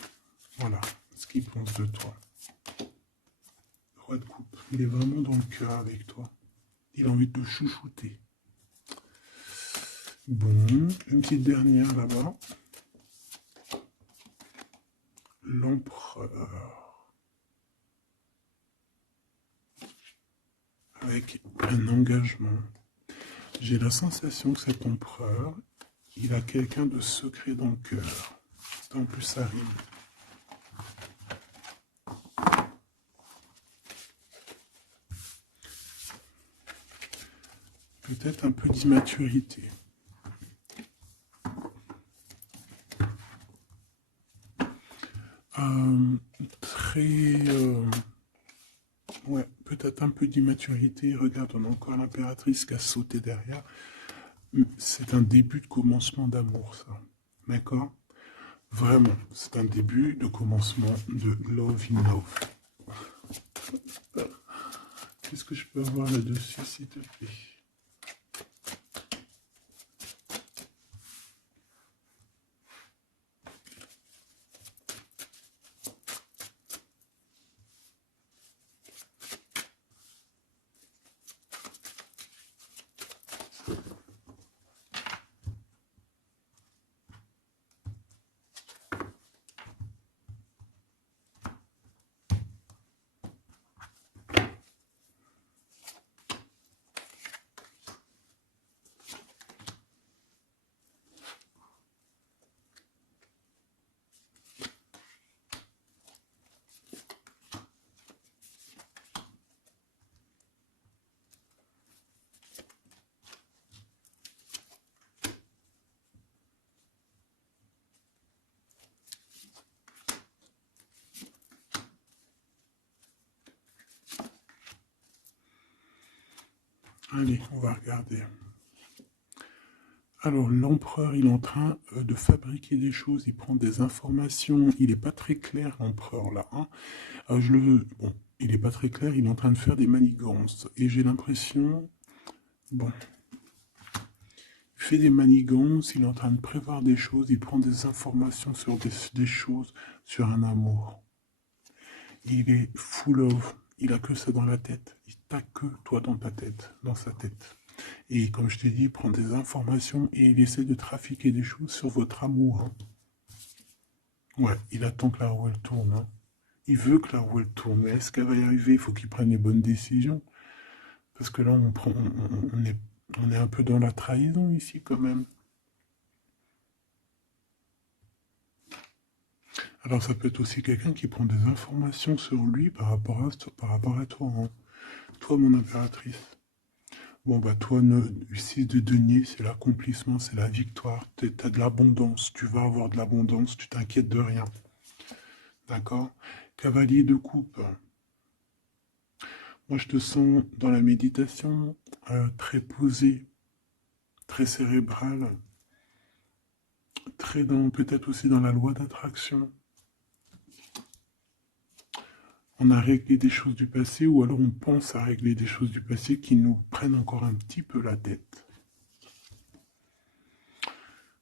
Voilà ce qu'il pense de toi. Roi de coupe. Il est vraiment dans le cœur avec toi. Il a envie de te chouchouter. Bon, une petite dernière là-bas. L'empereur. Avec un engagement. J'ai la sensation que cet empereur, il a quelqu'un de secret dans le cœur. En plus, ça rime. Peut-être un peu d'immaturité. Ouais, peut-être un peu d'immaturité. Regarde, on a encore l'impératrice qui a sauté derrière. C'est un début de commencement d'amour, ça. D'accord? Vraiment, c'est un début de commencement de love in love. Qu'est-ce que je peux avoir là-dessus, s'il te plaît? Allez, on va regarder. Alors, l'empereur, il est en train de fabriquer des choses, il prend des informations, il n'est pas très clair, l'empereur, là. Hein. Bon, il n'est pas très clair, il est en train de faire des manigances. Et j'ai l'impression, bon, il fait des manigances, il est en train de prévoir des choses, il prend des informations sur des choses, sur un amour. Il est full of, il a que ça dans la tête, il t'a que toi dans ta tête, dans sa tête. Et comme je t'ai dit, il prend des informations et il essaie de trafiquer des choses sur votre amour. Hein. Ouais, il attend que la roue elle tourne. Hein. Il veut que la roue elle tourne. Mais est-ce qu'elle va y arriver? Il faut qu'il prenne les bonnes décisions. Parce que là, on est un peu dans la trahison ici quand même. Alors ça peut être aussi quelqu'un qui prend des informations sur lui par rapport à toi. Hein. Toi, mon impératrice. Bon, bah toi, 6 de denier, c'est l'accomplissement, c'est la victoire. Tu as de l'abondance, tu vas avoir de l'abondance, tu t'inquiètes de rien. D'accord? Cavalier de coupe. Moi, je te sens dans la méditation, très posé, très cérébral, très dans, peut-être aussi dans la loi d'attraction. On a réglé des choses du passé ou alors on pense à régler des choses du passé qui nous prennent encore un petit peu la tête.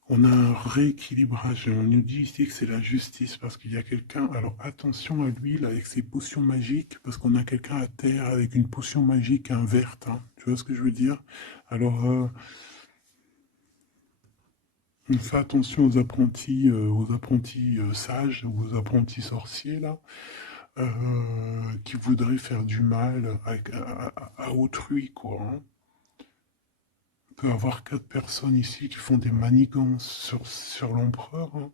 On a un rééquilibrage et on nous dit ici que c'est la justice parce qu'il y a quelqu'un, alors attention à lui là avec ses potions magiques parce qu'on a quelqu'un à terre avec une potion magique verte, hein. Tu vois ce que je veux dire? Alors on fait attention aux apprentis sages ou aux apprentis sorciers là qui voudraient faire du mal à autrui quoi, hein. On peut avoir 4 personnes ici qui font des manigances sur l'empereur, hein.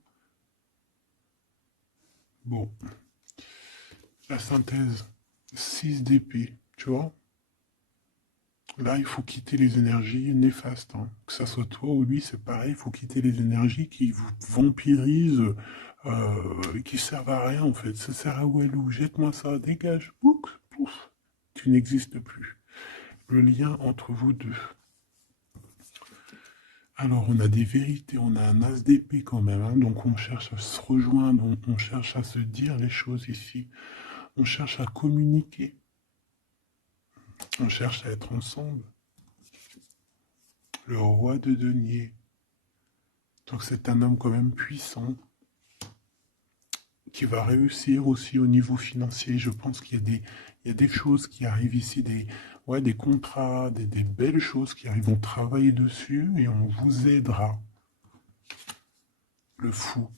Bon, la synthèse, 6 d'épée, tu vois. Là, il faut quitter les énergies néfastes. Hein. Que ça soit toi ou lui, c'est pareil, il faut quitter les énergies qui vous vampirisent, qui servent à rien en fait. Ça sert à Walou, jette-moi ça, dégage, pouf, pouf, tu n'existes plus. Le lien entre vous deux. Alors, on a des vérités, on a un as d'épée quand même, hein, donc on cherche à se rejoindre, on cherche à se dire les choses ici, on cherche à communiquer, on cherche à être ensemble. Le roi de denier, donc c'est un homme quand même puissant, qui va réussir aussi au niveau financier. Je pense qu'il y a des choses qui arrivent ici, des contrats, des belles choses qui arrivent. On travaille dessus et on vous aidera. Le fou.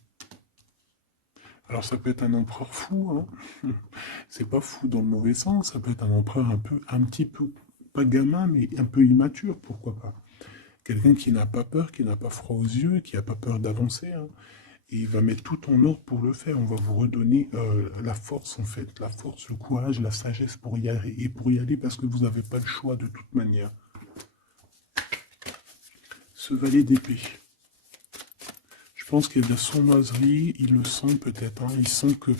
Alors ça peut être un empereur fou, hein. C'est pas fou dans le mauvais sens, ça peut être un empereur un petit peu, pas gamin, mais un peu immature, pourquoi pas. Quelqu'un qui n'a pas peur, qui n'a pas froid aux yeux, qui n'a pas peur d'avancer. Hein. Et il va mettre tout en ordre pour le faire. On va vous redonner la force, en fait. La force, le courage, la sagesse pour y aller. Et pour y aller parce que vous n'avez pas le choix de toute manière. Ce valet d'épée. Je pense qu'il y a de la sournoiserie. Il le sent peut-être. Hein. Il sent que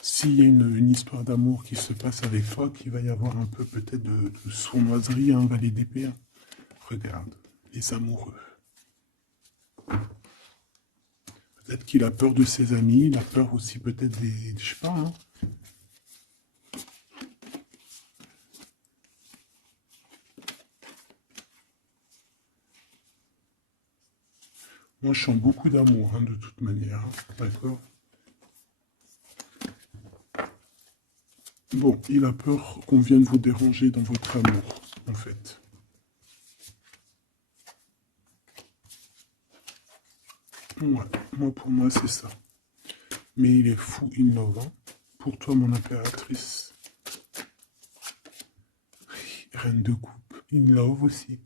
s'il y a une histoire d'amour qui se passe avec toi, qu'il va y avoir un peu peut-être de sournoiserie, un valet d'épée. Hein. Regarde, les amoureux. Peut-être qu'il a peur de ses amis, il a peur aussi peut-être des... Je sais pas, hein. Moi, je sens beaucoup d'amour, hein, de toute manière. Hein. D'accord? Bon, il a peur qu'on vienne vous déranger dans votre amour, en fait. Ouais, moi, pour moi, c'est ça. Mais il est fou, innovant. Pour toi, mon impératrice. Reine de coupe. In love aussi.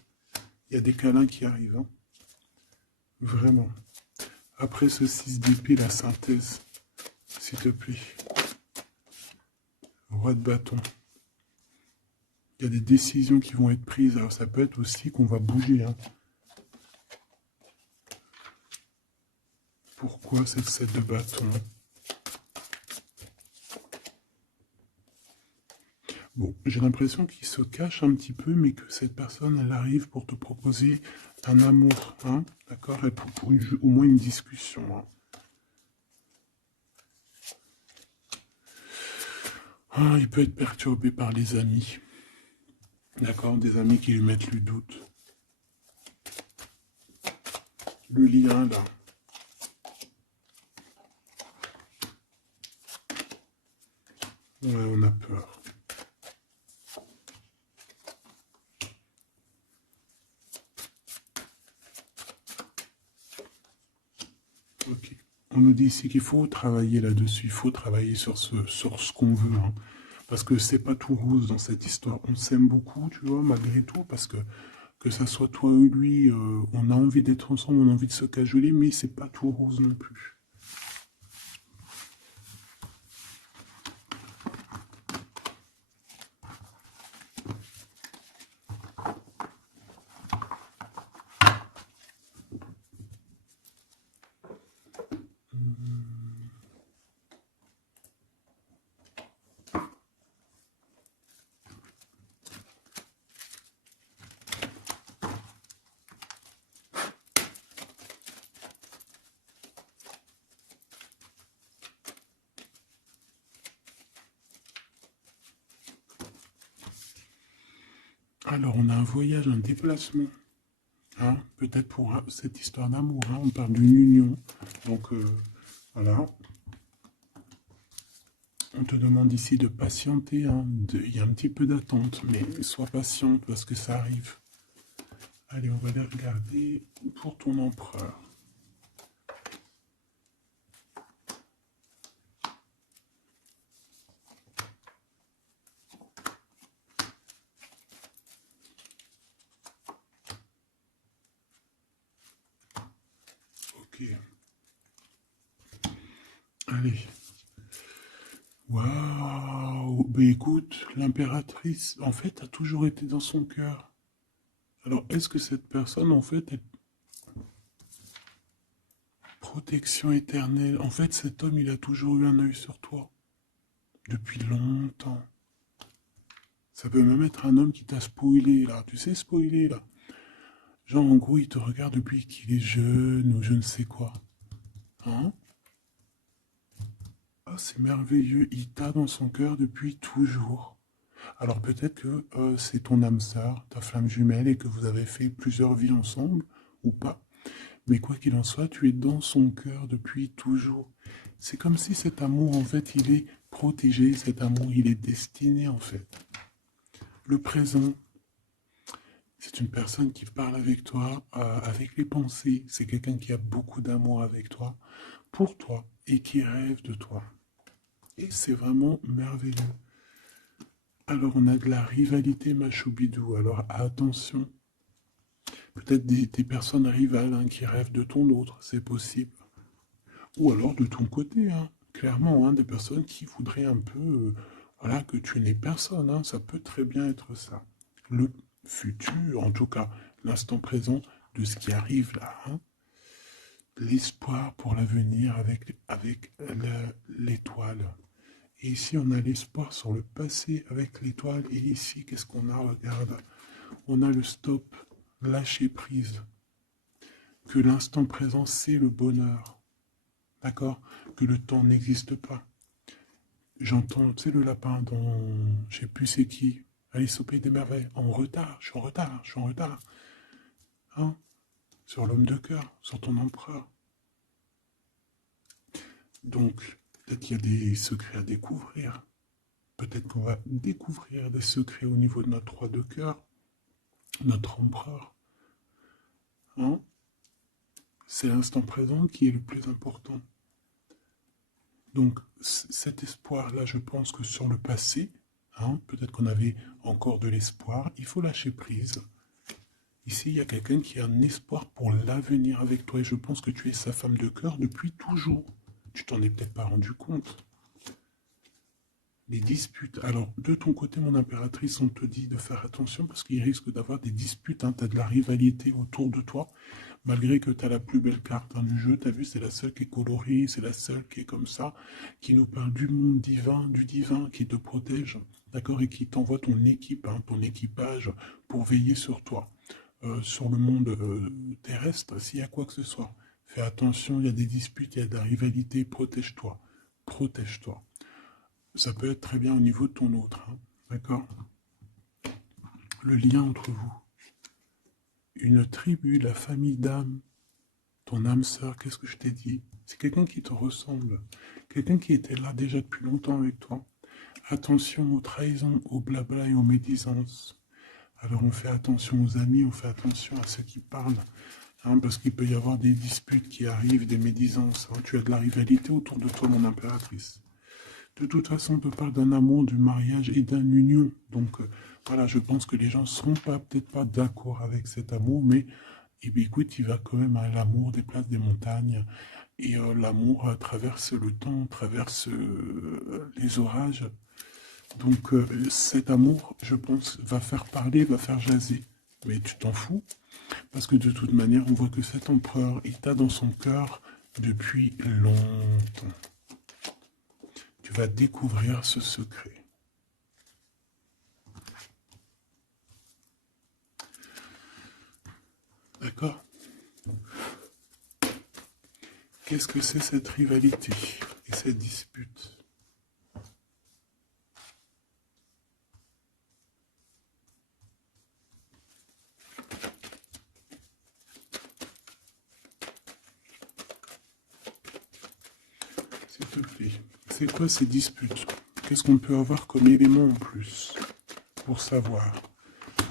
Il y a des câlins qui arrivent. Hein. Vraiment. Après ce 6 d'épée, la synthèse. S'il te plaît. Roi de bâton. Il y a des décisions qui vont être prises. Alors ça peut être aussi qu'on va bouger. Hein. Pourquoi cette 7 de bâton? Bon, j'ai l'impression qu'il se cache un petit peu, mais que cette personne, elle arrive pour te proposer un amour, hein, d'accord, et pour au moins une discussion. Hein. Ah, il peut être perturbé par les amis, d'accord, des amis qui lui mettent le doute. Le lien, là. Ouais, on a peur. Ok. On nous dit ici qu'il faut travailler là-dessus, il faut travailler sur ce qu'on veut. Hein. Parce que c'est pas tout rose dans cette histoire. On s'aime beaucoup, tu vois, malgré tout, parce que ça soit toi ou lui, on a envie d'être ensemble, on a envie de se cajoler, mais c'est pas tout rose non plus. Alors, on a un voyage, un déplacement. Hein, peut-être pour cette histoire d'amour. Hein, on parle d'une union. Donc, voilà. On te demande ici de patienter. Hein, il y a un petit peu d'attente, mais sois patiente parce que ça arrive. Allez, on va aller regarder pour ton empereur. Ok. Allez. Waouh. Ben écoute, l'impératrice, en fait, a toujours été dans son cœur. Alors, est-ce que cette personne, en fait, est protection éternelle? En fait, cet homme, il a toujours eu un œil sur toi. Depuis longtemps. Ça peut même être un homme qui t'a spoilé, là. Tu sais, spoiler, là. Genre, en gros, il te regarde depuis qu'il est jeune ou je ne sais quoi. Hein? Ah, c'est merveilleux. Il t'a dans son cœur depuis toujours. Alors peut-être que c'est ton âme sœur, ta flamme jumelle, et que vous avez fait plusieurs vies ensemble, ou pas. Mais quoi qu'il en soit, tu es dans son cœur depuis toujours. C'est comme si cet amour, en fait, il est protégé, cet amour, il est destiné, en fait. Le présent, c'est une personne qui parle avec toi, avec les pensées. C'est quelqu'un qui a beaucoup d'amour avec toi, pour toi, et qui rêve de toi. Et c'est vraiment merveilleux. Alors on a de la rivalité Machoubidou. Alors attention, peut-être des personnes rivales hein, qui rêvent de ton autre, c'est possible. Ou alors de ton côté, hein, clairement, hein, des personnes qui voudraient un peu voilà, que tu n'aies personne. Hein, ça peut très bien être ça. Le futur, en tout cas, l'instant présent de ce qui arrive là. Hein, l'espoir pour l'avenir avec l'étoile. Et ici, on a l'espoir sur le passé avec l'étoile. Et ici, qu'est-ce qu'on a? Regarde, on a le stop, lâcher prise. Que l'instant présent, c'est le bonheur. D'accord? Que le temps n'existe pas. J'entends, tu sais, le lapin dans, je sais plus c'est qui, Alice au Pays des Merveilles. En retard, je suis en retard, je suis en retard. Hein? Sur l'homme de cœur, sur ton empereur. Donc, peut-être qu'il y a des secrets à découvrir. Peut-être qu'on va découvrir des secrets au niveau de notre roi de cœur, notre empereur. Hein? C'est l'instant présent qui est le plus important. Donc, cet espoir-là, je pense que sur le passé, hein, peut-être qu'on avait encore de l'espoir, il faut lâcher prise. Ici, il y a quelqu'un qui a un espoir pour l'avenir avec toi et je pense que tu es sa femme de cœur depuis toujours. Tu t'en es peut-être pas rendu compte. Les disputes. Alors, de ton côté, mon impératrice, on te dit de faire attention parce qu'il risque d'avoir des disputes. Hein. Tu as de la rivalité autour de toi, malgré que tu as la plus belle carte dans le jeu. Tu as vu, c'est la seule qui est colorée, c'est la seule qui est comme ça, qui nous parle du monde divin, du divin qui te protège, d'accord, et qui t'envoie ton équipe, hein, ton équipage pour veiller sur toi. Sur le monde terrestre, s'il y a quoi que ce soit. Fais attention, il y a des disputes, il y a de la rivalité, protège-toi. Protège-toi. Ça peut être très bien au niveau de ton autre, hein, d'accord? Le lien entre vous. Une tribu, la famille d'âme, ton âme sœur, qu'est-ce que je t'ai dit? C'est quelqu'un qui te ressemble, quelqu'un qui était là déjà depuis longtemps avec toi. Attention aux trahisons, aux blabla et aux médisances. Alors on fait attention aux amis, on fait attention à ceux qui parlent, hein, parce qu'il peut y avoir des disputes qui arrivent, des médisances. Hein. Tu as de la rivalité autour de toi, mon impératrice. De toute façon, on te parle d'un amour, du mariage et d'une union. Donc voilà, je pense que les gens ne seront peut-être pas d'accord avec cet amour, mais eh bien, écoute, il va quand même à l'amour des places des montagnes. Et l'amour traverse le temps, traverse les orages. Donc cet amour, je pense, va faire parler, va faire jaser. Mais tu t'en fous, parce que de toute manière, on voit que cet empereur, il t'a dans son cœur depuis longtemps. Tu vas découvrir ce secret. D'accord? Qu'est-ce que c'est cette rivalité et cette dispute? S'il te plaît, c'est quoi ces disputes? Qu'est-ce qu'on peut avoir comme élément en plus pour savoir?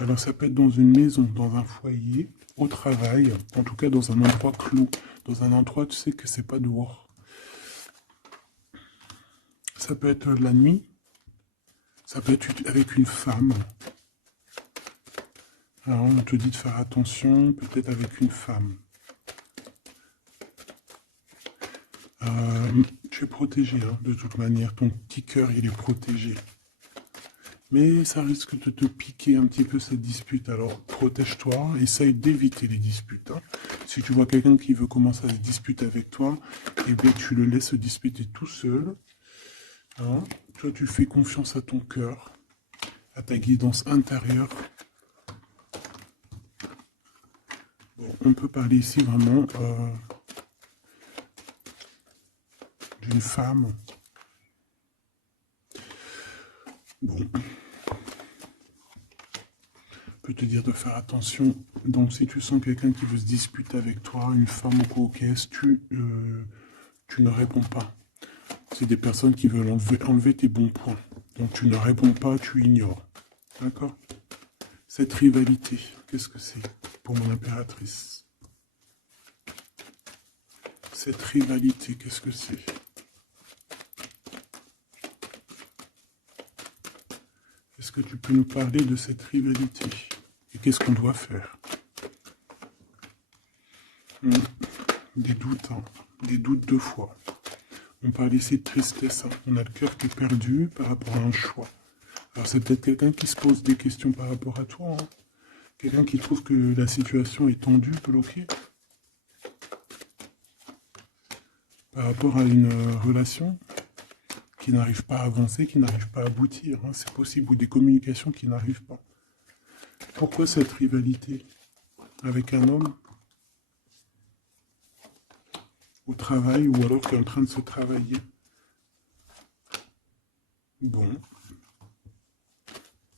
Alors ça peut être dans une maison, dans un foyer, au travail, en tout cas dans un endroit clos, dans un endroit tu sais que c'est pas dehors. Ça peut être la nuit, ça peut être avec une femme. Alors on te dit de faire attention, peut-être avec une femme. Tu es protégé, hein, de toute manière, ton petit cœur il est protégé. Mais ça risque de te piquer un petit peu cette dispute, alors protège-toi, essaye d'éviter les disputes. Hein. Si tu vois quelqu'un qui veut commencer à se disputer avec toi, eh bien tu le laisses se disputer tout seul. Hein. Toi tu fais confiance à ton cœur, à ta guidance intérieure. Bon, on peut parler ici vraiment d'une femme. Bon. Peut te dire de faire attention. Donc si tu sens quelqu'un qui veut se disputer avec toi, une femme ou coquesse, tu ne réponds pas. C'est des personnes qui veulent enlever tes bons points. Donc tu ne réponds pas, tu ignores. D'accord? Cette rivalité, qu'est-ce que c'est pour mon impératrice? Cette rivalité, qu'est-ce que c'est? Est-ce que tu peux nous parler de cette rivalité? Et qu'est-ce qu'on doit faire? Des doutes, hein. Des doutes deux fois. On parle ici de tristesse, hein. On a le cœur qui est perdu par rapport à un choix. Alors c'est peut-être quelqu'un qui se pose des questions par rapport à toi, hein. Quelqu'un qui trouve que la situation est tendue, bloquée, par rapport à une relation qui n'arrive pas à avancer, qui n'arrive pas à aboutir, hein. C'est possible, ou des communications qui n'arrivent pas. Pourquoi cette rivalité avec un homme au travail ou alors qui est en train de se travailler? Bon,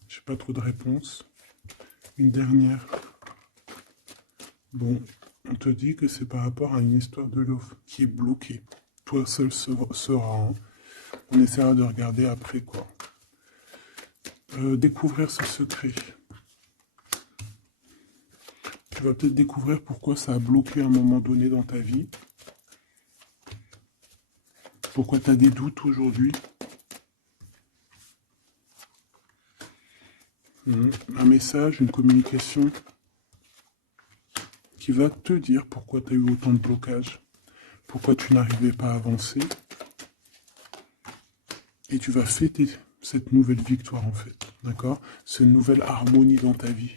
j'ai pas trop de réponses. Une dernière. Bon, on te dit que c'est par rapport à une histoire de love qui est bloquée. Toi seul sera. Hein. On essaiera de regarder après quoi. Découvrir ce secret. Tu vas peut-être découvrir pourquoi ça a bloqué à un moment donné dans ta vie. Pourquoi tu as des doutes aujourd'hui. Un message, une communication qui va te dire pourquoi tu as eu autant de blocages, pourquoi tu n'arrivais pas à avancer. Et tu vas fêter cette nouvelle victoire en fait, d'accord? Cette nouvelle harmonie dans ta vie.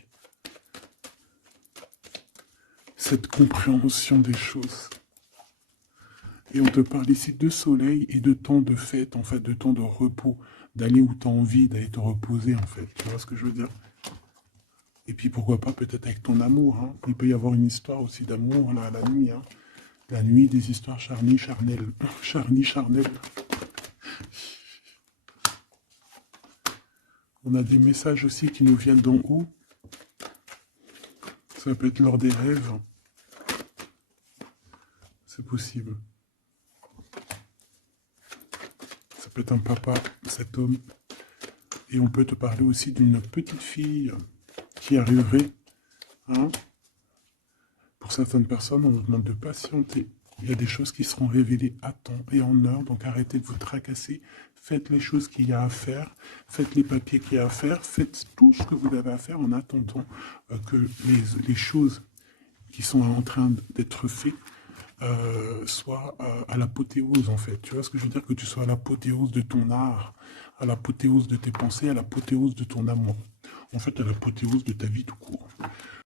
Cette compréhension des choses. Et on te parle ici de soleil et de temps de fête, en fait, de temps de repos, d'aller où tu as envie, d'aller te reposer, en fait. Tu vois ce que je veux dire? Et puis pourquoi pas peut-être avec ton amour, hein. Il peut y avoir une histoire aussi d'amour là, la nuit, hein. La nuit, des histoires charnies, charnelles. Charnies, charnelles. On a des messages aussi qui nous viennent d'en haut. Ça peut être lors des rêves. C'est possible. Ça peut être un papa, cet homme. Et on peut te parler aussi d'une petite fille qui arriverait. Hein. Pour certaines personnes, on nous demande de patienter. Il y a des choses qui seront révélées à temps et en heure. Donc arrêtez de vous tracasser. Faites les choses qu'il y a à faire. Faites les papiers qu'il y a à faire. Faites tout ce que vous avez à faire en attendant que les choses qui sont en train d'être faites soient à l'apothéose en fait. Tu vois ce que je veux dire? Que tu sois à l'apothéose de ton art, à l'apothéose de tes pensées, à l'apothéose de ton amour. En fait, à l'apothéose de ta vie tout court.